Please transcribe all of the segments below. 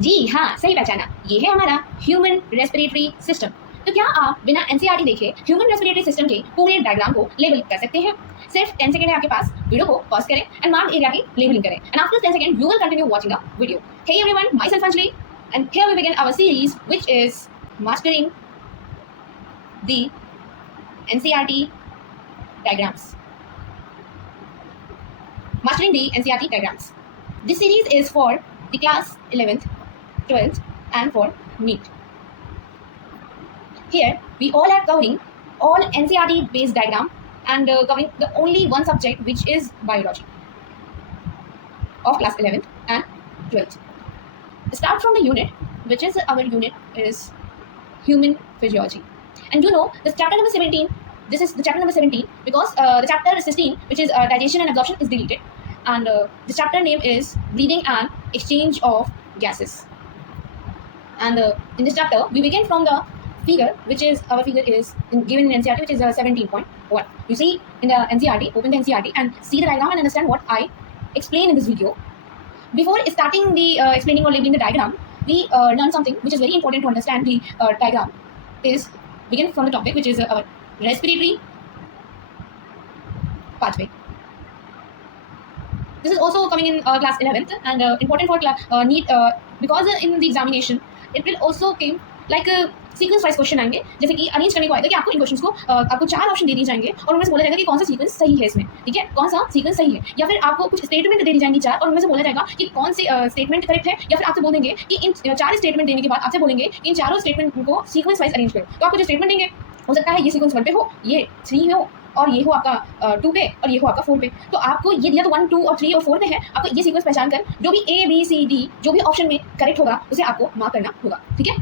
जी हाँ, सही पहचाना। ये है हमारा ह्यूमन रेस्पिरेटरी सिस्टम। तो क्या आप बिना एनसीईआरटी देखे ह्यूमन रेस्पिरेटरी सिस्टम के पूरे डायग्राम को लेबल कर सकते हैं? सिर्फ 10 सेकंड है आपके पास। वीडियो को पॉज करें एंड मार्क एरिया की लेबलिंग करें। And after 10 second you will continue watching the video. Hey everyone, myself Anjali and here we begin our series which is mastering the NCERT diagrams. Mastering the NCERT diagrams. This series is for the class 11th, 12th and for NEET. Here we all are covering all NCERT based diagram and covering the only one subject which is biology of class 11th and 12th. Start from the unit, which is our unit is human physiology. And you know this chapter number 17, this is the chapter number 17 because the chapter 16 which is digestion and absorption is deleted, and the chapter name is breathing and exchange of gases. And in this chapter we begin from the figure, which is our figure is given in NCERT, which is 17.1. You see in the NCERT, open the NCERT and see the diagram and understand what I explain in this video. Before starting the explaining or labeling the diagram, we learn something which is very important to understand the diagram. Is begin from the topic which is our respiratory pathway. This is also coming in class 11th and important for NEET because in the examination it will also came like sequence wise question आएंगे, जैसे कि arrange करने को आएगा कि आपको इन questions को आपको 4 ऑप्शन दे दिए जाएंगे और उनमें से बोला जाएगा कि कौन सा सीक्वेंस सही है इसमें, ठीक है, कौन सा सीक्वेंस सही है, या फिर आपको कुछ स्टेटमेंट दे दी जाएंगी 4 और उनमें से बोला जाएगा कि कौन से स्टेटमेंट करेक्ट है, या फिर आपसे बोलेंगे कि इन 4 स्टेटमेंट देने के बाद आपसे बोलेंगे कि इन चारों स्टेटमेंट को सीक्वेंस वाइज अरेंज करो। तो आपको जो स्टेटमेंट देंगे हो सकता है ये सीक्वेंस 1 पे हो, ये 3 हो और ये हो आपका 2 पे और ये हो आपका 4 पे। तो आपको ये दिया तो 1, 2 और 3 और 4 पे है, आपको ये सीक्वेंस पहचान कर जो भी A B C D जो भी ऑप्शन में करेक्ट होगा उसे आपको मार्क करना होगा, ठीक है।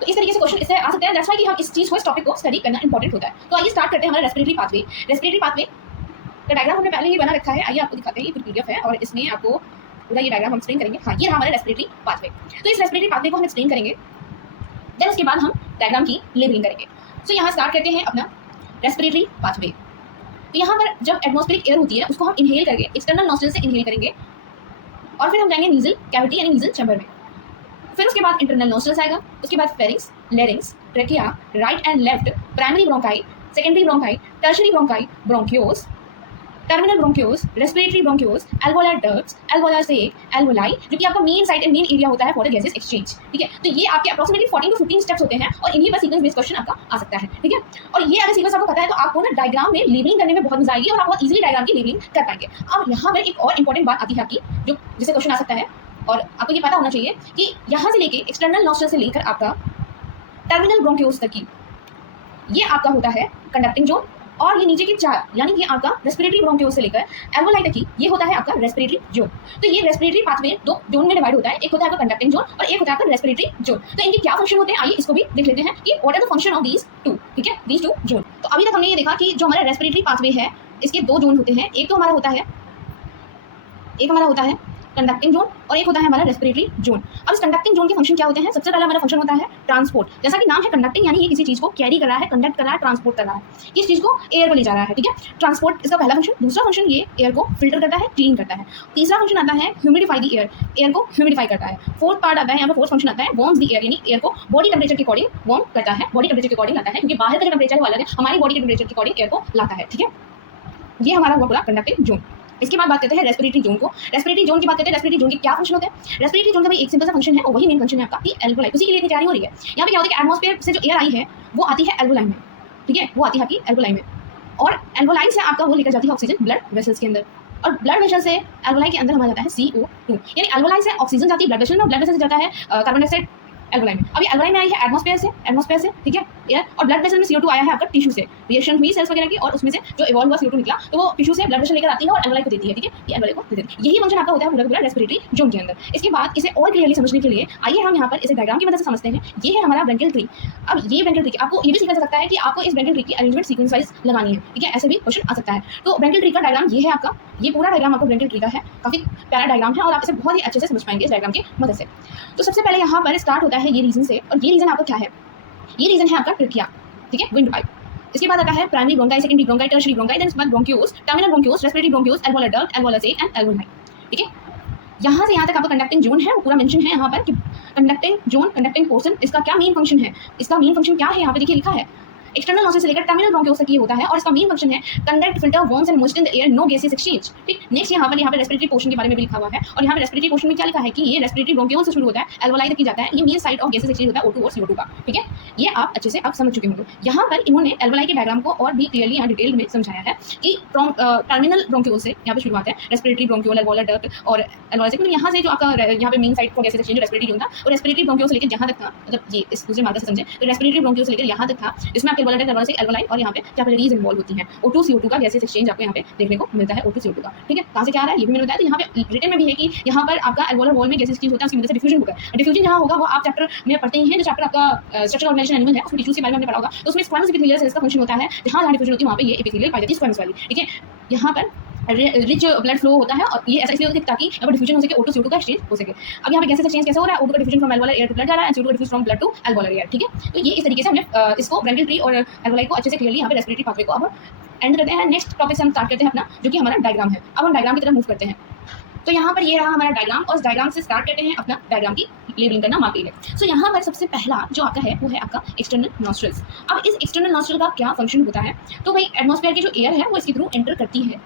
तो इस तरीके से क्वेश्चन इससे आ सकते हैं, दैट्स व्हाई कि हम इस चीज को, इस टॉपिक को स्टडी करना इंपॉर्टेंट होता है। तो आइए स्टार्ट करते हैं हमारा रेस्पिरेटरी पाथवे। रेस्पिरेटरी पाथवे का डायग्राम हमने पहले ही बना रखा है, आइए आपको दिखाते हैं। ये पूरी पीडीएफ है और इसमें आपको पूरा ये डायग्राम हम एक्सप्लेन करेंगे। हाँ, ये रहा हमारा रेस्पिरेटरी पाथवे। तो इस रेस्पिरेटरी पाथवे को हम एक्सप्लेन करेंगे, देन उसके बाद हम डायग्राम की लेबलिंग करेंगे। तो यहाँ स्टार्ट करते हैं अपना रेस्पिरेटरी पाथवे। तो यहाँ पर जब एटमॉस्फेरिक एयर होती है उसको हम इनहेल करके एक्सटर्नल नॉस्ट्रल से इनहेल करेंगे और फिर हम जाएंगे नीजल कैविटी यानी नीजल चैम्बर में। फिर उसके बाद इंटरनल नोस्ट्रल्स आएगा, उसके बाद pharynx, larynx, trachea, right and left, primary bronchi, secondary bronchi, tertiary bronchi, bronchioles, terminal bronchioles, respiratory bronchioles, alveolar ducts, alveolar sac, alveoli, जो कि आपका main site and main area होता है फॉर द गैसेस एक्सचेंज, ठीक है। तो ये आपके अप्रोक्सीमेटली 14 to 15 स्टेप्स होते हैं और इन्हीं पर सीक्वेंस बेस्ड क्वेश्चन आपका आ सकता है, ठीक है। और ये अगर सीक्वेंस आपको पता है तो आपको ना डायग्राम में लेबलिंग करने में बहुत मजा आएगी और आप बहुत इजीली डायग्राम की लेबलिंग कर पाएंगे। अब यहाँ पर एक और इंपॉर्टेंट बात आती है आपकी, जो जिससे क्वेश्चन आ सकता है और आपको ये पता होना चाहिए कि यहाँ से लेके एक्सटर्नल नॉस्ट्रल से लेकर आपका टर्मिनल ब्रोंकियोस तक की ये आपका होता है कंडक्टिंग जोन, और ये नीचे के 4 यानी कि आपका रेस्पिरेटरी ब्रोंकियोस से लेकर एल्वोलाई तक की ये होता है आपका रेस्पिरेटरी जोन। तो ये रेस्पिरेटरी पाथवे 2 जोन में डिवाइड होता है, एक होता है आपका कंडक्टिंग जोन और एक होता है आपका रेस्पिरेटरी जोन। तो इनके क्या फंक्शन होते हैं आइए इसको भी देख लेते हैं कि what are the function of these 2, ठीक है, दीज 2 जोन। तो अभी तक हमने ये देखा कि जो हमारा रेस्पिरेटरी पाथवे है इसके 2 जोन होते हैं, एक तो हमारा होता है कंडक्टिंग जोन और एक होता है हमारा रेस्पिरेटरी जोन। अब इस कंडक्टिंग जोन के फंक्शन क्या होते हैं? सबसे पहला हमारा फंक्शन होता है ट्रांसपोर्ट। जैसा कि नाम है कंडक्टिंग, यानी ये किसी चीज को कैरी कर रहा है, कंडक्ट कर रहा है, ट्रांसपोर्ट कर रहा है, इस चीज को एयर को ले जा रहा है, ठीक है। ट्रांसपोर्ट इसका पहला फंक्शन। दूसरा फंक्शन ये एयर को फिल्टर करता है, क्लीन करता है। तीसरा फंक्शन आता है ह्यूमिडिफाई द एयर, एयर को ह्यूमिडिफाई करता है। फोर्थ पार्ट आता है यहाँ पर, फोर्थ फंक्शन आता है वार्म्स द एयर, यानी एयर को बॉडी टेम्परेचर के अकॉर्डिंग वार्म करता है, बॉडी टेम्परेचर के अकॉर्डिंग लाता है, क्योंकि बाहर का जो टेम्परेचर है वो अलग है, हमारी बॉडी के टेम्परेचर के अकॉर्डिंग एयर को लाता है, ठीक है। ये हमारा हुआ पूरा कंडक्टिंग जोन। इसके बाद बात करते हैं रेस्पिरेटरी जोन को। रेस्पिरेटरी जोन की बात करते हैं, रेस्पिरेटरी जोन के क्या फंक्शन होते हैं? रेस्पिरेटरी जोन का भी एक सिंपल सा फंक्शन है और वही मेन फंक्शन है आपका कि एल्वोलाई, उसी के लिए तैयारी हो रही है। यहाँ पे क्या होता है कि एटमॉस्फेयर से जो एयर आई है वो आती है एल्वोलाई में, ठीक है, वो आती है आपकी एल्वोलाई में, और एल्वोलाई से आपका वो लेकर जाती है ऑक्सीजन ब्लड वेसल्स के अंदर, और ब्लड वेसल से एल्वोलाई के अंदर हमारा जाता है CO2, यानी एल्वोलाई से ऑक्सीजन जाती है ब्लड वेसल में और ब्लड वेसल से जाता है कार्बन डाइऑक्साइड एल्वोलाई में। अभी एल्वोलाई में आई है एटमॉस्फेयर से, ठीक है, एयर, और ब्लड वेसल में CO2 आया है आपका टिश्यू से, रिएक्शन हुई सेल्स वगैरह की और उसमें से जो इवॉल्व हुआ CO2 निकला तो वो टिश्यू से ब्लड वेसल लेकर आती है और एल्वोलाई को देती है, ठीक है, ये एल्वोलाई को देती है। यही फंक्शन आपका होता है पूरा रेस्पिरेटरी जोन के अंदर। इसके बाद इसे और क्लियरली समझने के लिए आइए हम यहाँ पर इसे डायग्राम की मदद से समझते हैं। ये है हमारा ब्रैंकियल ट्री। अब ये ब्रैंकियल ट्री आपको ये भी सीखा जा सकता है कि आपको इस ब्रैंकियल ट्री की अरेंजमेंट सीक्वेंस वाइज लगानी है, ठीक है, ऐसे भी क्वेश्चन आ सकता है। तो ब्रैंकियल ट्री का डायग्राम ये है आपका, ये पूरा डायग्राम आपको ब्रैंकियल ट्री का है, काफी प्यारा डायग्राम है और आप इसे बहुत ही अच्छे से समझ पाएंगे इस डायग्राम की मदद से। तो सबसे पहले यहाँ पर स्टार्ट होता है ये रीजन से, और ये रीजन आपका क्या है? ये रीजन है आपका ट्रिकिया, ठीक है, विंड पाइप। इसके बाद आता है primary bronchi, secondary bronchi, tertiary bronchi, then इसके बाद bronchioles, terminal bronchioles, respiratory bronchioles, alveolar duct, alveolar sac and alveoli, ठीक है। यहाँ से यहाँ तक आपका कंडक्टिंग जोन है वो पूरा मेंशन है यहाँ पर कि कंडक्टिंग जोन, कंडक्टिंग पोर्शन, इसका क्या मेन फंक्शन है, इसका मेन फंक्शन क्या है, यहाँ पे देखिए लिखा है एक्सटर्नल नॉइज से लेकर टर्मिनल ब्रोंकियोल्स तक ये होता है और इसका मेन फंक्शन है conduct, filter, warms and moist in the air, no gases exchange. ठीक, नेक्स्ट यहाँ पे रेस्पिरेटरी पोर्शन के बारे में भी लिखा हुआ है और यहाँ पे रेस्पिरेटरी पोर्शन में क्या लिखा है कि ये रेस्पिरेटरी ब्रोंकियोल से शुरू होता है, एल्वोलाई तक की जाता है, ये main site of gases exchange होता है O2 और CO2 का। ठीक है, ये आप अच्छे से आप समझ चुके होंगे। यहाँ पर इन्होंने एल्वोलाई के डायग्राम को और भी क्लियरली यहाँ डिटेल में समझाया है कि टर्मिनल ब्रोंकियोल से यहाँ पे शुरुआत है, रेस्पिरेटरी ब्रोंकियोल, एल्वोलर डक्ट और एल्वोलाई से, यहाँ से जो आपका यहाँ पे main site for gases exchange respiratory zone था और रेस्पिरेटरी ब्रोंकियोल से लेकर जहाँ तक था, मतलब ये इस दूसरे मार्ग से समझे तो रेस्पिरेटरी ब्रोंकियोल से लेकर यहाँ तक था, जिसमें आपके एल्वोलर डक्ट, एल्वोलाई से एल्वोलाई और यहाँ पे कैपिलरीज इन्वॉल्व होती हैं। O2 CO2 का गैसेस एक्सचेंज आपको यहाँ पे देखने को मिलता है, O2 CO2 का। ठीक है, कहाँ से क्या आ रहा है ये भी मैंने बताया। तो यहाँ पे रिटन में भी है कि यहाँ पर आपका एल्वोलर वॉल में गैसेस एक्सचेंज होता है, उसकी वजह से डिफ्यूजन होगा। डिफ्यूजन जहाँ होगा वो आप चैप्टर में पढ़ते ही हैं, जो चैप्टर आपका स्ट्रक्चरल ऑर्गेनाइजेशन एनिमल है उसमें टिश्यूज के बारे में हमने पढ़ा होगा। तो उसमें स्क्वैमस एपिथेलियल सेल्स का फंक्शन होता है, जहाँ डिफ्यूजन होती है वहाँ पे ये एपिथेलियल पाई जाती है, स्क्वैमस वाली। ठीक है, यहाँ पर रिच ब्लड फ्लो होता है और ये ऐसा इसलिए होता है ताकि यहाँ पर डिफ्यूजन हो सके, O2 CO2 का एक्सचेंज हो सके। अब यहाँ पे गैसेस एक्सचेंज कैसे हो रहा है, O2 का diffusion from alveolar air to blood जा रहा है, CO2 का diffusion from blood to alveolar air. ठीक है, तो ये इस तरीके से हमने इसको ब्रैंकियल ट्री और एल्वोलाई को अच्छे से क्लियरली यहाँ पे रेस्पिरेटरी पाथवे को अब एंड करते हैं। नेक्स्ट टॉपिक से हम स्टार्ट करते हैं अपना, जो कि हमारा डायग्राम है। अब हम डायग्राम की तरफ मूव करते हैं। तो यहाँ पर ये रहा हमारा डायग्राम और इस डायग्राम से स्टार्ट करते हैं अपना डायग्राम की लेबलिंग करना, मार्किंग है। सो यहाँ पर सबसे पहला जो आपका है वो है आपका एक्सटर्नल नॉस्ट्रल्स। अब इस एक्सटर्नल नॉस्ट्रल का क्या फंक्शन होता है, तो भाई एटमॉस्फेयर की जो एयर है वो इसके थ्रू एंटर करती है,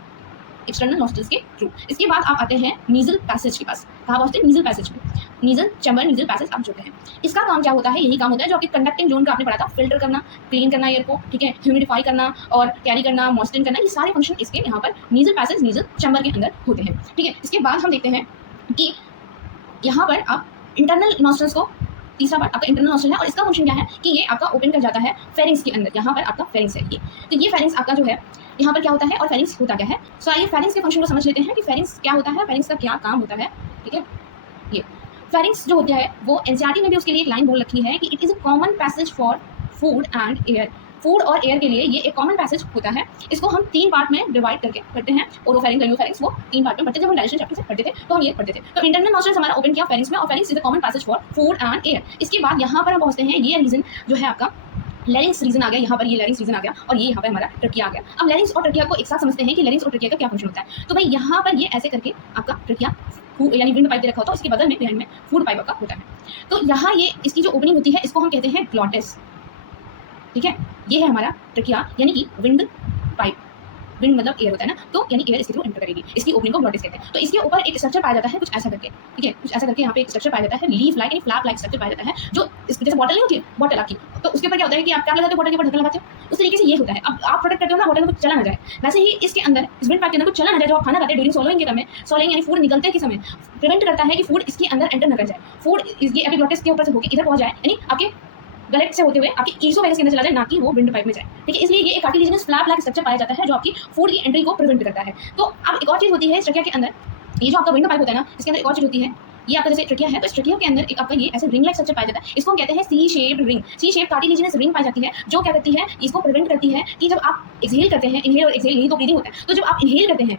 एक्सटर्नल नॉस्ट्रल्स के थ्रू। इसके बाद आप आते हैं नीजल पैसेज के पास। कहाँ पहुँचते हैं, नीजल पैसेज में, नीजल चैम्बर, नीजल पैसेज आप जोड़ते हैं। इसका काम क्या होता है, यही काम होता है जो आपके कंडक्टिंग जोन का आपने पढ़ा था, फिल्टर करना, क्लीन करना एयर को, ठीक है, ह्यूमिडिफाई करना और कैरी करना, मॉइस्चर करना, ये सारे फंक्शन इसके यहाँ पर नीजल पैसेज, नीजल चैम्बर के अंदर होते हैं। ठीक है, इसके बाद हम देखते हैं कि यहाँ पर आप इंटरनल नॉस्ट्रल्स को, तीसरा पार्ट आपका इंटरनल नॉस्ट्रल है और इसका फंक्शन क्या है कि ये आपका ओपन कर जाता है फेरिंग्स के अंदर। यहाँ पर आपका फेरिंग्स है ये, तो ये फेरिंग्स आपका जो है यहाँ पर क्या होता है और फेरिंग्स होता क्या है। सो आइए फेरिंग्स के फंक्शन को समझ लेते हैं कि फेरिंग्स क्या होता है, फेरिंग्स का क्या काम होता है। ठीक है, ये फेरिंग्स जो होता है वो एनसीईआरटी में भी उसके लिए एक लाइन बोल रखी है कि it is a common passage for food and air. Food और एयर के लिए ये एक कॉमन पैसेज होता है। इसको हम 3 पार्ट में डिवाइड करके पढ़ते हैं, ओरोफेरिंक्स, लाइंगोफेरिंक्स, वो 3 पार्ट में पढ़ते थे। जब हम डाइजेशन चैप्टर से पढ़ते थे तो हम ये पढ़ते थे। तो इंटरनल नॉस्ट्रल्स हमारा ओपन किया फेरिंग्स में और pharynx is a common passage for food and air. इसके बाद यहाँ पर हम पहुँचते हैं, ये रीजन जो है आपका लैरिंग्स रीजन आ गया, यहाँ पर ये लैरिंग्स रीजन आ गया और ये यहाँ पे हमारा ट्रकिया आ गया। अब लैरिंग्स और ट्रकिया को एक साथ समझते हैं कि लैरिंग्स और ट्रकिया का क्या फंक्शन होता है। तो भाई यहाँ पर ये ऐसे करके आपका ट्रकिया यानी विंड पाइप दे रखा होता है, उसके बगल में बिहाइंड में फूड पाइप का होता है। तो यहाँ ये इसकी जो ओपनिंग होती है इसको हम कहते हैं ग्लॉटिस। ठीक है, ये है हमारा ट्रकिया यानी कि विंड पाइप, विंड मतलब एयर होता है ना, तो यानी एयर इसके थ्रू एंटर करेगी, इसकी ओपनिंग को ग्लॉटिस कहते हैं। तो इसके ऊपर एक स्ट्रक्चर पाया जाता है कुछ ऐसा करके, ठीक है, कुछ ऐसा करके यहाँ पे एक स्ट्रक्चर पाया जाता है, लीफ लाइक यानी फ्लैप लाइक स्ट्रक्चर पाया जाता है, जो जैसे बॉटल नहीं होती है, बॉटल आपकी, तो उसके ऊपर क्या होता है कि आप क्या लगाते हो, बॉटल के ऊपर ढक्कन लगाते हो, उस तरीके से ये होता है। अब आप प्रोडक्ट करते हो ना, बॉटल में कुछ चला ना जाए, वैसे ही इसके अंदर इस विंड पाइप के अंदर कुछ चला ना जाए, जो आप खाना खाते हैं ड्यूरिंग सॉलोइंग के समय, सॉलोइंग यानी फूड निकलते के समय प्रिवेंट करता है कि फूड इसके अंदर एंटर न कर जाए, फूड ये एपिग्लॉटिस के ऊपर से होकर इधर पहुंच जाए, यानी आपके गलेट से होते हुए आपकी ईसोफेगस के अंदर चला जाए, ना कि वो विंड पाइप में जाए। ठीक है, इसलिए ये एक कार्टिलेजिनस फ्लैप लाइक स्ट्रक्चर पाया जाता है जो आपकी फूड की एंट्री को प्रिवेंट करता है। तो अब एक और चीज़ होती है ट्रकिया के अंदर, ये जो आपका विंड पाइप होता है ना, इसके अंदर एक और चीज़ होती है, ये आपका जैसे ट्रकिया है तो इस ट्रकिया के अंदर एक आपका ये ऐसे रिंग लाइक स्ट्रक्चर पाया जाता है, इसको हम कहते हैं सी शेप्ड रिंग। सी शेप कार्टिलेजिनस रिंग पाई जाती है जो क्या करती है, इसको प्रिवेंट करती है कि जब आप एक्सहेल करते हैं, इनहेल और एक्सहेल यही तो ब्रीदिंग होता है, तो जब आप इनहेल करते हैं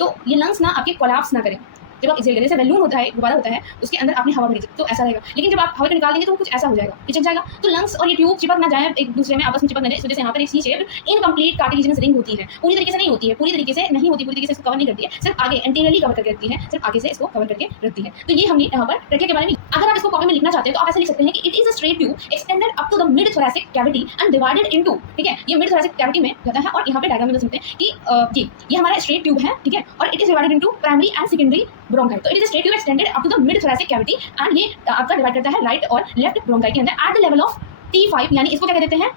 तो ये लंग्स ना आपके कोलैप्स ना करें। जब आप एक्सहेल करें, जैसे बैलून होता है, गुब्बारा होता है, उसके अंदर आपने हवा भरी तो ऐसा रहेगा, लेकिन जब आप हवा को निकाल देंगे तो कुछ ऐसा हो जाएगा, चिपक जाएगा, तो लंग्स और ये ट्यूब चिपक ना जाए, एक दूसरे में आपस में चिपक ना जाए, इस वजह से यहाँ पर एक सी शेप इनकम्प्लीट कार्टिलेजिनस रिंग होती है। पूरी तरीके से नहीं होती है, पूरी तरीके से नहीं होती, पूरी तरीके से इसको कवर नहीं करती है, सिर्फ आगे एंटीरियरली कवर करके रखती है, सिर्फ आगे से इसको कवर करके रखती है। तो ये हमने यहाँ पर ट्रकिया के बारे में, अगर आप इसको कॉपी में लिखना चाहते हैं तो आप ऐसे लिख सकते हैं कि it is a straight tube extended up to the mid thoracic cavity and divided into. ठीक है, ये मिड थोरैसिक कैविटी में जाता है और यहाँ पे डायग्राम में सुनते हैं कि ये हमारा स्ट्रेट ट्यूब है, ठीक है, और it is divided into primary and secondary bronchi. तो it is a straight tube extended up to the mid thoracic cavity and ये आपका डिवाइड करता है राइट और लेफ्ट ब्रोंकाई के अंदर at the level of T5, यानी इसको क्या कहते हैं,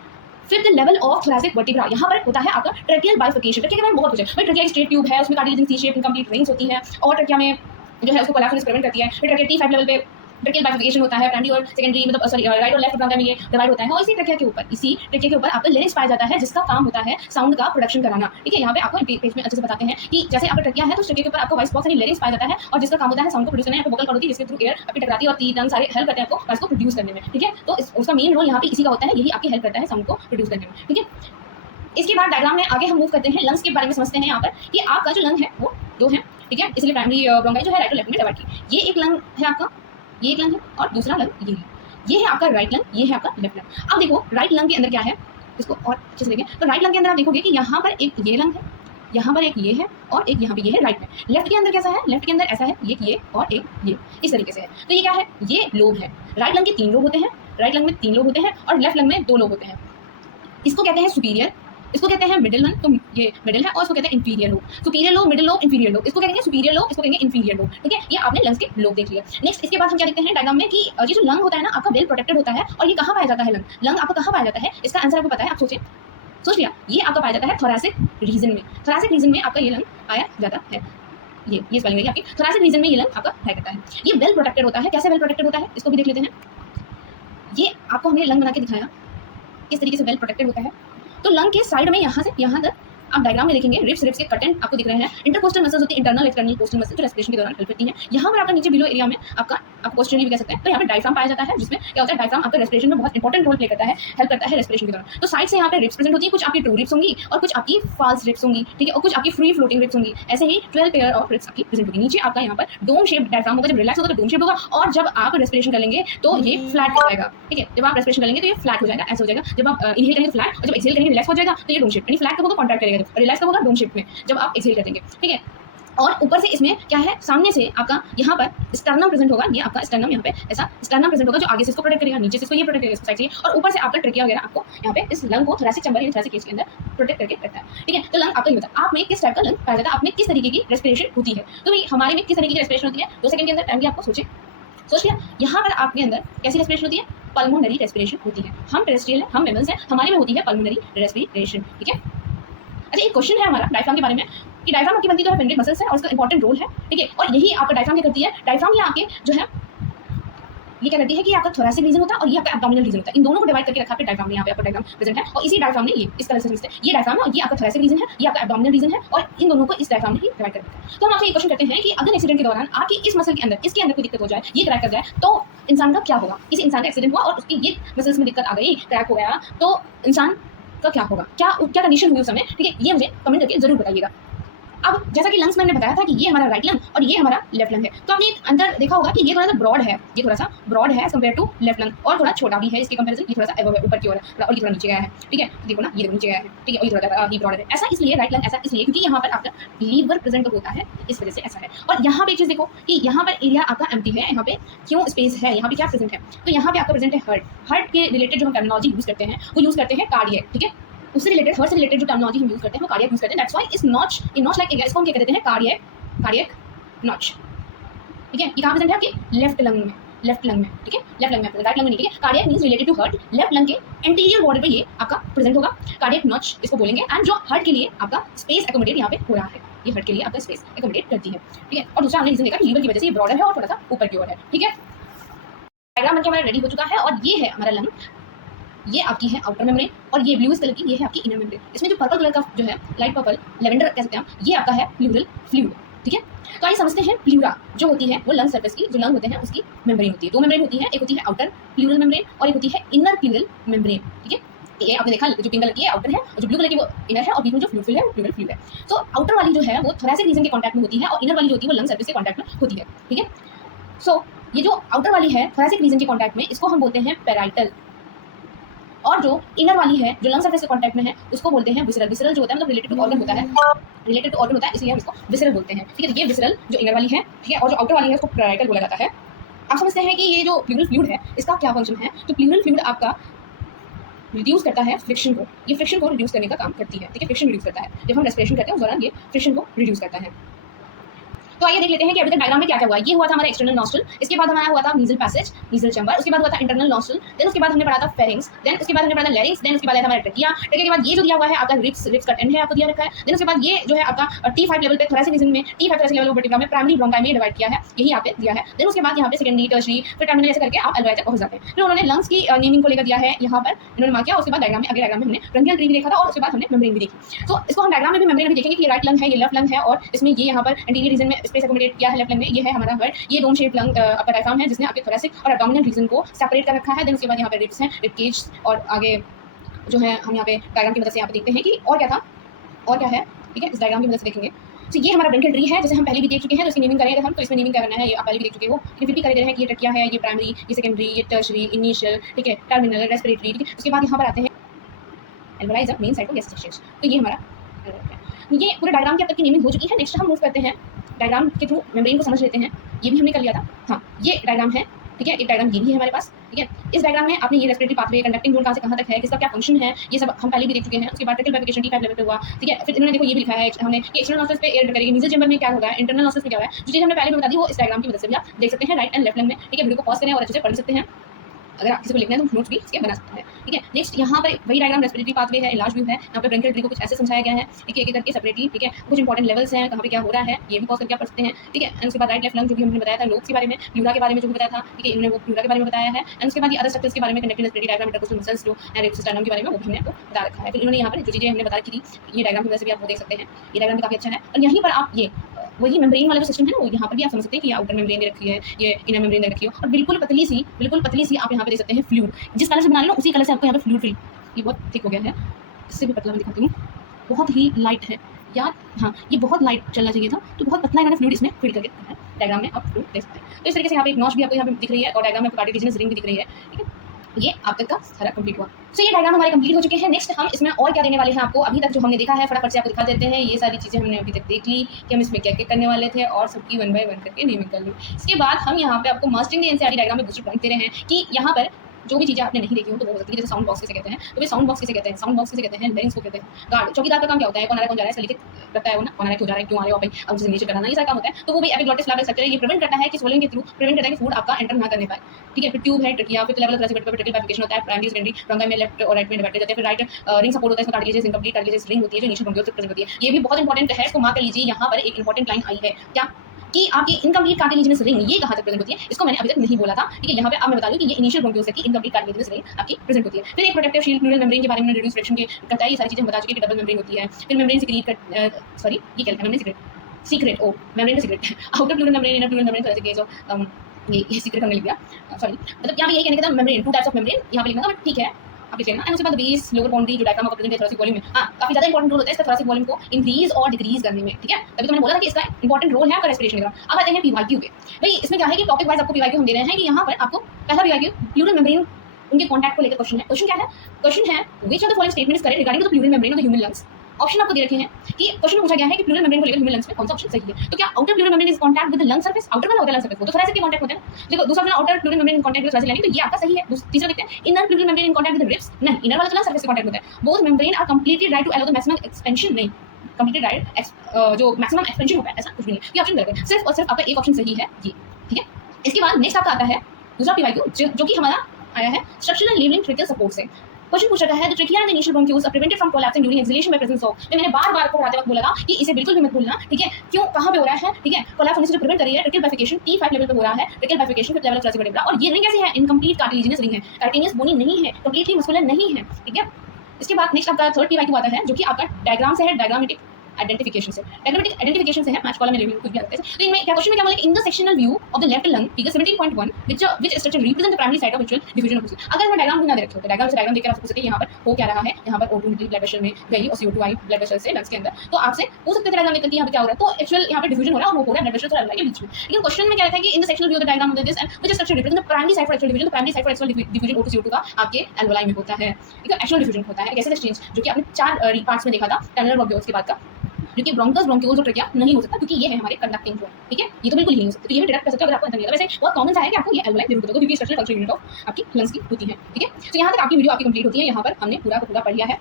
fifth level of thoracic vertebra. यहाँ पर होता है आपका ट्रकियल बाइफर्केशन। ट्रकिया के बारे में बहुत कुछ है भाई, ट्रकिया स्ट्रेट ट्यूब है, उसमें कार्टिलेजिनस सी शेप इनकम्प्लीट रिंग्स होती है और ट्रकिया में जो है उसको कोलैप्स प्रिवेंट करती है। फिर ट्रकिया T5 लेवल पे ट्रकियल बाइफर्केशन होता है, प्राइमरी और सेकेंडरी मतलब सॉरी राइट और लेफ्ट ब्रोंकाई में ये डिवाइड होता है। और इसी ट्रकिया के ऊपर आपका लेरिंक्स पाया जाता है जिसका काम होता है साउंड का प्रोडक्शन कराना। ठीक है, यहाँ पे आपको पेज में अच्छे से बताते हैं कि जैसे आपका ट्रकिया है तो ट्रकिया के ऊपर आपको वॉइस बॉक्स यानी लेरिंक्स पाया जाता है और जिसका काम होता है साउंड को प्रोड्यूस करना है, वोकल कॉर्ड होती है जिसके थ्रू एयर आपकी टकराती है और तीन सारे हेल्प करते हैं आपको वॉइस को प्रोड्यूस करने में। ठीक है, तो उसका मेन रोल यहाँ पे इसी का होता है, यही आपकी हेल्प करता है साउंड को प्रोड्यूस करने में। ठीक है, इसके बाद डायग्राम में आगे हम मूव करते हैं, लंग्स के बारे में समझते हैं। यहाँ पर कि आपका जो लंग है वो 2 है, ठीक है, इसलिए प्राइमरी ब्रोंकाई जो है राइट और लेफ्ट में डिवाइड की। ये एक लंग है आपका, ये एक लंग है और दूसरा लंग ये है आपका राइट लंग, ये है आपका लेफ्ट लंग। अब देखो राइट लंग के अंदर क्या है, इसको और अच्छे से देखें तो राइट लंग के अंदर आप देखोगे कि यहाँ पर एक ये लंग है यहाँ पर एक ये है और एक यहाँ पे ये है राइट में। लेफ्ट के अंदर कैसा है, लेफ्ट के अंदर ऐसा है, एक ये और एक ये, इस तरीके से है। तो ये क्या है, ये लोब है। राइट लंग के 3 लोब होते हैं, राइट लंग में 3 लोब होते हैं और लेफ्ट लंग में 2 लोब होते हैं। इसको कहते हैं सुपीरियर, इसको कहते हैं मिडिल लंग, तो ये मिडिल है, और इसको कहते हैं inferior lobe. Superior lobe, middle lobe, inferior lobe, इसको कहेंगे सुपीरियर लोब, इसको कहेंगे इंफीरियर लोब। ठीक है, ये आपने लंग्स के लोब देख लिया। नेक्स्ट इसके बाद हम क्या देखते हैं डायग्राम में कि ये जो लंग होता है ना आपका वेल प्रोटेक्टेड होता है। और ये कहाँ पाया जाता है, लंग आपका कहाँ पाया जाता है, इसका आंसर आपको पता है, आप सोच लिया। ये आपका पाया जाता है थोरैसिक रीजन में। थोरैसिक रीजन में आपका ये लंग पाया जाता है। ये स्पेलिंग है आपकी, थोरैसिक रीजन में ये लंग आपका पाया जाता है। ये वेल प्रोटेक्टेड होता है। कैसे वेल प्रोटेक्टेड होता है, इसको भी देख लेते हैं। ये आपको हमने लंग बना के दिखाया किस तरीके से वेल प्रोटेक्टेड होता है। तो लंग के साइड में यहाँ से यहाँ तक आप डायग्राम में देखेंगे रिब्स के कंटेंट आपको दिख रहे हैं। इंटरकोस्टल मसल्स होती है, इंटरनल एक्सटर्नल कोस्टल मसल, जो रेस्पिरेशन के दौरान हेल्प करती है। यहाँ पर आपका नीचे बिलो एरिया में आपको कोस्टली भी कह सकते हैं। तो यहाँ पे डायफ्राम पाया जाता है, जिसमें क्या होता है, डायफ्राम आपका रेस्पिरेशन में बहुत इंपॉर्टेंट रोल प्ले करता है, हेल्प करता है रेस्पिरेशन के दौरान। तो साइड से यहाँ पे रिब्स प्रेजेंट होती है, कुछ आपकी ट्रू रिब्स होंगी और कुछ आपकी फॉल्स रिब्स होंगी। ठीक है, और कुछ आपकी फ्री फ्लोटिंग रिब्स होंगी। ऐसे ही 12 पेयर ऑफ रिब्स आपकी प्रेजेंट होगी। नीचे आपका यहाँ पर डोम शेप डायफ्राम होगा। जब रिलैक्स होगा तो डोम शेप होगा, और जब आप रेस्पिरेशन करेंगे तो ये फ्लैट हो जाएगा। ठीक है, जब आप रेस्पिरेशन करेंगे तो ये फ्लैट हो जाएगा, ऐसा हो जाएगा। जब आप इनहेल करेंगे तो फ्लैट, और जब एक्सहेल करेंगे रिलैक्स हो जाएगा तो ये डोम शेप, यानी फ्लैट कब होगा, कॉन्ट्रैक्ट करेगा, जब रिलैक्स कब होगा, डोम शेप में जब आप एक्सहेल करेंगे। ठीक है, और ऊपर से इसमें क्या है, सामने से आपका यहाँ पर स्टर्नम प्रेजेंट होगा। ये आपका स्टर्नम यहाँ पे ऐसा स्टर्नम प्रेजेंट होगा, जो आगे से इसको प्रोटेक्ट करेगा, नीचे से इसको ये प्रोटेक्ट करेगा, इसको साइड से, और ऊपर से आपका ट्रेकिया वगैरह आपको यहाँ पे इस लंग को थोरैसिक चैम्बर या थोरैसिक केस के अंदर प्रोटेक्ट करके रखता है। ठीक है, तो लंग आपका ये होता है। आप में किस टाइप का लंग पाया जाता है, आप में किस तरीके की रेस्पिरेशन होती है। तो भाई हमारे में किस तरीके की रेस्पिरेशन होती है, 2 सेकंड के अंदर टाइम भी आपको सोच लिया। यहाँ पर आपके अंदर कैसी रेस्पिरेशन होती है, पल्मोनरी रेस्पिरेशन होती है। हम टेरेस्ट्रियल है, हम मैमल्स हैं, हमारे में होती है पल्मोनरी रेस्पिरेशन। ठीक है, अच्छा एक क्वेश्चन है हमारा डायफ्राम के बारे में कि डायफ्राम आपकी बनती तो है पेंडेंट मसल्स है और इसका इंपॉर्टेंट रोल है। ठीक है, और यही आपका डायफ्राम क्या करती है, डायफ्राम ये आपके जो है ये क्या करती है कि आपका थोरैसिक रीजन होता है और ये आपका एब्डोमिनल रीजन होता है। इन दोनों को डिवाइड करके रखा है डायफ्राम में। यहाँ पे आपका डायग्राम प्रेजेंट है और इसी डायफ्राम ने ये इस तरह से समझते हैं, ये डायफ्राम है और ये आपका थोरैसिक रीजन है, ये आपका एब्डोमिनल रीजन है, और इन दोनों को इस डायफ्राम ने ही डिवाइड कर रखा है। तो हम आपसे ये क्वेश्चन करते हैं कि अगर एक्सीडेंट के दौरान आपकी इस मसल के अंदर, इसके अंदर कोई दिक्कत हो जाए, ये क्रैक कर जाए, तो इंसान का क्या होगा। किसी इंसान का एक्सीडेंट हुआ और उसकी ये मसल्स में दिक्कत आ गई, क्रैक हो गया, तो इंसान का क्या होगा, क्या कंडीशन हुई उस समय। ठीक है, ये मुझे कमेंट करके जरूर बताइएगा। अब जैसा कि लंग्स में हमने बताया था कि ये हमारा राइट लंग और ये हमारा लेफ्ट लंग है, तो आपने एक अंदर देखा होगा कि ये थोड़ा सा ब्रॉड है, ये थोड़ा सा ब्रॉड है कंपेयर टू लेफ्ट लंग, और थोड़ा छोटा भी है इसके कंपेरिजन। ये थोड़ा सा ऊपर की ओर है और ये थोड़ा नीचे गया है। ठीक है, देखो ना, ये देखो नीचे गया है। ठीक है, और ये थोड़ा ही ब्रॉड है। ऐसा इसलिए राइट लंग ऐसा इसलिए क्योंकि यहाँ पर आपका लीवर प्रेजेंट होता है, इस वजह से ऐसा है। और यहाँ पे एक चीज़ देखो कि यहाँ पर एरिया आपका एम्प्टी है, यहाँ पे क्यों स्पेस है, यहाँ पे क्या प्रेजेंट है, तो यहाँ पे आपका प्रेजेंट है हार्ट। हार्ट के रिलेटेड जो हम टर्मिनोलॉजी यूज करते हैं वो यूज करते हैं कार्डियक। ठीक है, उससे रिलेटेड हार्ट से रिलेटेड जो टर्मिनोलॉजी हम यूज करते हैं वो कार्डियक यूज करते हैं। दैट्स व्हाई इस नॉच, इन नॉच लाइक एरिया, इसको हम क्या कहते हैं, कार्डियक नॉच। ठीक है, ये कहाँ प्रेजेंट है आपके लेफ्ट लंग में, लेफ्ट लंग में। ठीक है, लेफ्ट लंग में, राइट लंग में नहीं। ठीक है, cardiac means related to heart, left lung के एंटीरियर बॉर्डर पे ये आपका प्रेजेंट होगा, कार्डियक नॉच इसको बोलेंगे। एंड जो हार्ट के लिए आपका स्पेस एकोमोडेट यहाँ पे हो रहा है, ये हार्ट के लिए आपका स्पेस एकोमोडेट करती है। ठीक है, और दूसरा हमने रीजन देखा कि लीवर की वजह से ये ब्रॉडर है और थोड़ा सा ऊपर की ओर है। ठीक है, डायग्राम बनके हमारा रेडी हो चुका है और ये है हमारा लंग, ये आपकी है आउटर मेम्ब्रेन और ये ब्लू कलर की ये है आपकी इनर मेम्ब्रेन। इसमें जो पर्पल कलर का जो है, लाइट पर्पल, लेवेंडर कह सकते हैं हम, ये आपका है प्लूरल फ्लूइड। ठीक है, तो आइए समझते हैं प्लूरा जो होती है वो लंग सर्फेस की, जो लंग होते हैं उसकी मेम्ब्रेन होती है। 2 मेम्ब्रेन होती है, एक होती है आउटर प्लूरल मेम्ब्रेन और एक होती है इनर प्लूरल मेम्ब्रेन। ठीक है, ये आपने देखा जो पिंक कलर की है आउटर है और जो ब्लू कलर की वो इनर है और बीच में जो फ्लूइड है वो प्लूरल फ्लूइड है। तो आउटर वाली जो है वो थोरैसिक रीजन के कांटेक्ट में होती है और इनर वाली जो होती है वो लंग सर्फेस के कांटेक्ट में होती है। ठीक है, सो ये जो आउटर वाली है थोरैसिक रीजन के कांटेक्ट में, इसको हम बोलते हैं पेराइटल, और जो इनर वाली है जो लंग सर्फेस के कांटेक्ट में है उसको बोलते हैं विसरल। विसरल जो होता है मतलब रिलेटेड टू ऑर्गन होता है, रिलेटेड टू ऑर्गन होता है, इसलिए हम इसको विसरल बोलते हैं। ठीक है, तो ये विसरल जो इनर वाली है, ठीक है, और जो आउटर वाली है उसको पेराइटल बोला जाता है। आप समझते हैं कि ये जो प्लूरल फ्लूइड है इसका क्या फंक्शन है। तो प्लूरल फ्लूइड आपका रिड्यूस करता है फ्रिक्शन को, ये फ्रिक्शन को रिड्यूस करने का काम करती है। ठीक है, फ्रिक्शन रिड्यूस करता है, जब हम रेस्पिरेशन करते हैं उस दौरान ये फ्रिक्शन को रिड्यूस करता है। तो आइए देख लेते हैं कि अभी तक डायग्राम में क्या क्या हुआ। ये हुआ था हमारा एक्सटर्नल नॉस्ट्रल, इसके बाद हमारा हुआ था नीजल पैसेज, नीजल चैम्बर, उसके बाद हुआ था इंटरनल नॉस्ट्रल, देन उसके बाद हमने पढ़ा था फेरिंग्स, देन उसके बाद हमने पढ़ा था लैरिंग्स, देन उसके बाद आया था हमारा ट्रेकिया। ट्रेकिया के बाद ये जो दिया हुआ है आपका रिब्स, रिब्स का एंड है आपको दिया रखा है। देन उसके बाद ये जो है आपका T5 लेवल पे थोरैसिक रीजन में, T5 थोरैसिक लेवल वर्टिब्रा में, प्राइमरी ब्रोंकाई में डिवाइड किया है, यही यहाँ पे दिया है। देन उसके बाद यहाँ पे सेकेंडरी, टर्शियरी, फिर टर्मिनल ऐसे करके आप एल्वेओलाई तक पहुंच जाते हैं। फिर उन्होंने लंग्स की नेमिंग को लेकर दिया है, यहाँ पर इन्होंने मार्क किया। उसके बाद डायग्राम में, अगले डायग्राम में हमने ब्रंकियल ट्री भी देखा था और उसके बाद हमने मेम्ब्रेन भी देखी। तो इसको हम डायग्राम में भी मेम्ब्रेन भी देखेंगे कि ये राइट लंग है, ये लेफ्ट लंग है, और इसमें ये यहाँ पर एंटीरियर रीजन में स्पेस एकोमोडेट किया है लेफ्ट लंग में, ये है हमारा हार्ट, ये डोम शेप लंग आपका डायफ्राम है जिसने आपके थोरैसिक और एब्डोमिनल रीजन को सेपरेट कर रखा है। देन उसके बाद यहाँ पे रिब्स हैं, रिब केज, और आगे जो है हम यहाँ पे डायग्राम की मदद से यहाँ पे देखते हैं कि और क्या था और क्या है। ठीक है, इस डायग्राम की मदद से देखेंगे। तो ये हमारा ब्रंकियल ट्री है जिसे हम पहले भी देख चुके हैं, तो इसकी नेमिंग करेंगे हम, तो इसमें नेमिंग करना है, ये आप पहले भी देख चुके हो, लेकिन फिर भी कर दे रहे हैं कि ये ट्रकिया है, ये प्राइमरी, ये सेकेंडरी, ये टर्शियरी, इनिशियल, ठीक है, टर्मिनल, रेस्पिरेटरी। ठीक है, उसके बाद यहाँ पर आते हैं एल्वेओलाई मेन साइड को गैस स्टेज। तो ये हमारा ये पूरे डायग्राम की अब तक की नेमिंग हो चुकी है। नेक्स्ट हम मूव करते हैं डायग्राम के थ्रू मेम्ब्रेन को समझ लेते हैं। ये भी हमने कर लिया था। हाँ, ये डायग्राम है, ठीक है। एक डायग्राम ये भी है हमारे पास, ठीक है। इस डायग्राम में आपने ये रेस्पिरेटरी पाथवे, कंडक्टिंग जोन कहाँ से कहाँ तक है, किसका क्या फंक्शन है, ये सब हम पहले भी देख चुके हैं। उसके बाद ट्रिकल वेरिफिकेशन T5 लेवल पे हुआ, ठीक है। फिर इन्होंने देखो ये भी लिखा है हमने कि एक्सटर्नल नॉस्ट्रल्स पे एयर करेगी, नीजल चेंबर में क्या होगा, इंटरनल नॉस्ट्रल्स में क्या होगा, जो चीज़ हमने पहले भी बता दी वो इस डायग्राम की मदद से भी आप देख सकते हैं राइट एंड लेफ्ट लंग में, ठीक है। वीडियो को पॉज करें और अच्छे से पढ़ सकते हैं। अगर आप किसी को लिखना है तो नोट्स भी इसके बना सकते हैं, ठीक है। नेक्स्ट यहाँ पर वही डायग्राम रेस्पिरेटरी पाथवे है, इलाज व्यू है। यहाँ पे ब्रोंकियल ट्री को कुछ ऐसे समझाया गया है, ठीक है, एक एक करके सेपरेटली, ठीक है। कुछ इंपॉर्टेंट लेवल्स हैं, कहाँ पे क्या हो रहा है, ये भी पॉज करके आप पढ़ सकते हैं, ठीक है। एंड उसके बाद राइट लेफ्ट लंग जो भी हमने बताया था, लोब्स के बारे में, प्लूरा के बारे में जो भी बताया था, ठीक है, इन्होंने वो प्लूरा के बारे में बताया है। एंड उसके बाद ये अदर स्ट्रक्चर्स के बारे में, conductive respiratory diagram, intercostal muscles जो है, रेप्सिस्टाइनम के बारे में वो भी हमने आपको बता रखा है। फिर इन्होंने यहाँ पर जो चीज़ें हमने बता रखी थी ये डायग्राम की वजह से भी आप वो देख सकते हैं। ये डायग्राम भी काफ़ी अच्छा है। और यहीं पर आप ये वही मेम्ब्रेन वाला जो सिस्टम है ना, वो यहाँ पर भी आप समझ सकते हैं कि आउटर मेम्ब्रेन दे रखी है, ये इनर मेम्ब्रेन दे रखी है, और बिल्कुल पतली सी आप यहाँ पे देख सकते हैं फ्लूइड। जिस कलर से बना रहे हो उसी कलर से आपको यहाँ पे फ्लूइड फील, ये बहुत थिक हो गया है, इससे भी पतला मैं दिखाती हूँ, बहुत ही लाइट है यार। हाँ, ये बहुत लाइट चलना चाहिए था, तो बहुत पतला इन्होंने फ्लूइड इसमें फिल करके रखा है। डायग्राम में आप फ्लूइड देख सकते हैं। तो इस तरीके से यहाँ पे एक नॉच भी आपको यहाँ पे दिख रही है, और डायग्राम में कार्टिलेजिनस रिंग भी दिख रही है, ठीक है। ये आप तक का सारा कंप्लीट हुआ। तो ये डायग्राम हमारे कंप्लीट हो चुके हैं। नेक्स्ट हम इसमें और क्या देने वाले हैं आपको, अभी तक जो हमने देखा है फटाफट से आपको दिखा देते हैं। ये सारी चीज़ें हमने अभी तक देख ली कि हम इसमें क्या क्या करने वाले थे, और सबकी 1 बाय 1 करके नेमिंग कर ली। इसके बाद हम यहाँ पे आपको मास्टरिंग द एनसीईआरटी डायग्राम में बूस्टर पॉइंट दे रहे हैं कि यहाँ पर जो भी चीज़ें आपने नहीं देखी हो तो वो हो सकती है। जैसे साउंड बॉक्स किसे कहते हैं, तो भाई साउंड बॉक्स किसे कहते हैं, साउंड बॉक्स किसे कहते हैं, लेंस को कहते हैं। गार्ड चौकीदार का काम क्या होता है, कौन आ रहा है कौन जा रहा है, इसका लिखित रखता है वो ना, कौन आ रहा है क्यों जा रहा है, क्यों आ रहे हो भाई, अब उसे नीचे कराना, ये सारा काम होता है। तो वो भी एपिग्लॉटिस फ्लैप स्ट्रक्चर है, ये प्रिवेंट करता है कि स्वॉलिंग के थ्रू प्रिवेंट करता है कि फूड आपका एंटर ना करने पाए, ठीक है। फिर ट्यूब है, ट्रिकिया, फिर लेवल ऑफ ट्रिकल बाइफिकेशन होता है, प्राइमरी सेकेंडरी ब्रोंकाई में लेफ्ट और राइट में डिवाइड जाते हैं। फिर राइट रिंग सपोर्ट होता है, इसमें कार्टिलेजियस इनकम्प्लीट कार्टिलेजियस रिंग होती है जो इनिशियल ब्रोंकियोल से प्रेजेंट होती है। ये भी बहुत इंपॉर्टेंट है, इसको मार्क कर लीजिए। यहाँ पर एक इंपॉर्टेंट लाइन आई है क्या कि आपकी इनकम्प्लीट कार्टिलेजिनस रिंग ये कहाँ तक प्रेजेंट होती है, इसको मैंने अभी तक नहीं बोला था, ठीक है। यहाँ पे अब मैं बता दूं कि ये इनिशियल ब्रोंकियोल्स की इनकम्प्लीट कार्टिलेजिनस रिंग आपकी प्रेजेंट होती है। फिर एक प्रोटेक्टिव शील्ड प्लूरल मेम्ब्रेन के बारे में रिड्यूस फ्रैक्शन के करता है, ये सारी चीजें हम बता चुके हैं कि डबल मेम्ब्रेन होती है। फिर मेम्ब्रेन सीक्रेट सॉरी ये क्या है, membrane secrete oh membrane secrete outer pleural membrane inner pleural membrane, तो ऐसे ये सीक्रेट हमने लिख दिया, सॉरी मतलब यहाँ पे यही कहने का था मेम्ब्रेन, 2 टाइप्स ऑफ मेम्ब्रेन यहाँ पे लिखना था, बट ठीक है आप लिख लेना। एंड उसके बाद बेस लोअर बाउंड्री जो डायग्राम का प्रेजेंट है थोरेसिक वॉल्यूम में, हाँ काफी ज्यादा इंपॉर्टेंट रोल होता है इसका थोरेसिक वॉल्यूम को इंक्रीज और डिक्रीज करने में, ठीक है। तभी तो मैंने बोला था कि इसका इंपॉर्टेंट रोल है आपका रेस्पिरेशन का। अब आते हैं पीवाईक्यू पे। भाई इसमें क्या है कि टॉपिक वाइज आपको पीवाईक्यू हम दे रहे हैं कि यहाँ पर आपको पहला पीवाईक्यू प्लूरल मेम्ब्रेन उनके कॉन्टैक्ट को लेकर क्वेश्चन है। क्वेश्चन क्या है, क्वेश्चन है which of the following statement is correct regarding to the pleural membrane of the human lungs. Option आपको दे रखे हैं कि क्वेश्चन में पूछा गया है कि प्लूरल मेम्ब्रेन को लेकर ह्यूमन लंग्स में कौन सा ऑप्शन सही है। तो क्या outer pleural membrane is contact with the lung surface, outer वाला होता है लंग सर्फेस, वो तो थोरेसिक के कॉन्टैक्ट होता है। देखो दूसरा option outer pleural membrane in contact with thoracic lining, तो ये आपका सही है। तीसरा देखते हैं inner pleural membrane in contact with the ribs, नहीं इनर वाला तो लंग सर्फेस से कॉन्टैक्ट होता है। Both membrane are completely dry to allow the maximum expansion, नहीं कंप्लीटली ड्राई जो मैक्सिमम एक्सपेंशन होता है ऐसा कुछ भी नहीं। ये ऑप्शन गलत है, सिर्फ और सिर्फ आपका एक ऑप्शन सही है ये, ठीक है। इसके बाद नेक्स्ट आपका आता है दूसरा पीवाईक्यू जो कि हमारा आया है स्ट्रक्चरल लेवलिंग ट्रिकल सपोर्ट से। क्वेश्चन पूछा गया है the trachea and initial bronchioles are prevented from collapsing during exhalation by presence of, तो मैंने बार-बार आपको पढ़ाते वक्त बोला था कि इसे बिल्कुल भी मत भूलना, ठीक है। क्यों कहां पे हो रहा है, ठीक है, कोलैप्स होने से जो प्रिवेंट कर रही है ट्रिकल बाइफिकेशन T5 लेवल पे हो रहा है, ट्रिकल बाइफिकेशन फिर लेवल ऑफ थोरेसिक वर्टिब्रा। और ये रिंग कैसी है, इनकम्प्लीट कार्टिलेजिनस रिंग है, कार्टिनियस बोनी नहीं है, कंप्लीटली मस्कुलर नहीं है, ठीक है। इसके बाद नेक्स्ट आपका थर्ड पीवाईक्यू आता है जो कि आपका डायग्राम से है, डायग्रामेटिक आइडेंटिफिकेशन से, डायग्रामेटिक आइडेंटिफिकेशन से है, मैच कॉलम में लेवल कुछ भी आता है। तो इनमें क्या क्वेश्चन में क्या बोला, in the sectional view of the left lung figure 17.1 which structure represent the primary site of visual diffusion of oxygen. अगर मैं डायग्राम ना दे रखे हो तो डायग्राम से डायग्राम देखकर आप पूछ सकते हैं यहाँ पर हो क्या रहा है, यहाँ पर O2 निकली ब्लड वेसल में गई और CO2 आई ब्लड वेसल से लंग्स के अंदर, तो आपसे पूछ सकते हैं डायग्राम देखकर कि यहाँ पे क्या हो रहा है। तो एक्चुअल यहाँ पे डिफ्यूजन हो रहा है और वो हो रहा है ब्लड वेसल और एल्वेओलाई के बीच में। लेकिन क्वेश्चन में क्या था कि in the sectional view of the diagram of this and which structure represent the primary site for actual diffusion, primary site for actual diffusion O2 CO2 का आपके एल्वेओलाई में होता है, ठीक है। एक्चुअल डिफ्यूजन होता है गैसेस एक्सचेंज जो कि आपने 4 पार्ट्स में देखा था टनल ब्रोंकियोल्स के बाद का, क्योंकि ब्रोंकस ब्रोंकियोल्स और ट्रिकिया नहीं हो सकता क्योंकि ये है हमारे कंडक्टिंग जोन, ठीक है। ये तो बिल्कुल ही नहीं हो सकता, तो ये भी डिडक्ट कर सकते हो अगर आपको अंदर नहीं आता। वैसे बहुत कॉमन सा है कि आपको ये एल्वेओलाई जरूर होगा क्योंकि स्ट्रक्चरल फंक्शन यूनिट ऑफ आपकी लंग्स की होती है, ठीक है। तो यहाँ तक आपकी वीडियो आपकी कंप्लीट होती है, यहाँ पर हमने पूरा का पूरा पढ़ लिया है।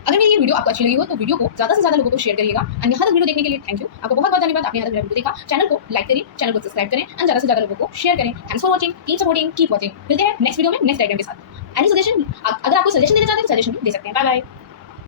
अगर मेरी ये वीडियो आपको अच्छी लगी हो तो वीडियो को ज़्यादा से ज़्यादा लोगों को शेयर करिएगा। एंड यहाँ तक वीडियो देखने के लिए थैंक यू, आपको बहुत बहुत धन्यवाद। आपने यहाँ तक वीडियो देखा, चैनल को लाइक करें, चैनल को सब्सक्राइब करें एंड ज़्यादा से ज़्यादा लोगों को शेयर करें। Thanks for watching, keep supporting, keep watching. मिलते हैं नेक्स्ट वीडियो में नेक्स्ट डायग्राम के साथ। एनी सजेशन, अगर आपको सजेशन देना चाहते हैं तो सजेशन दे सकते हैं। Bye bye.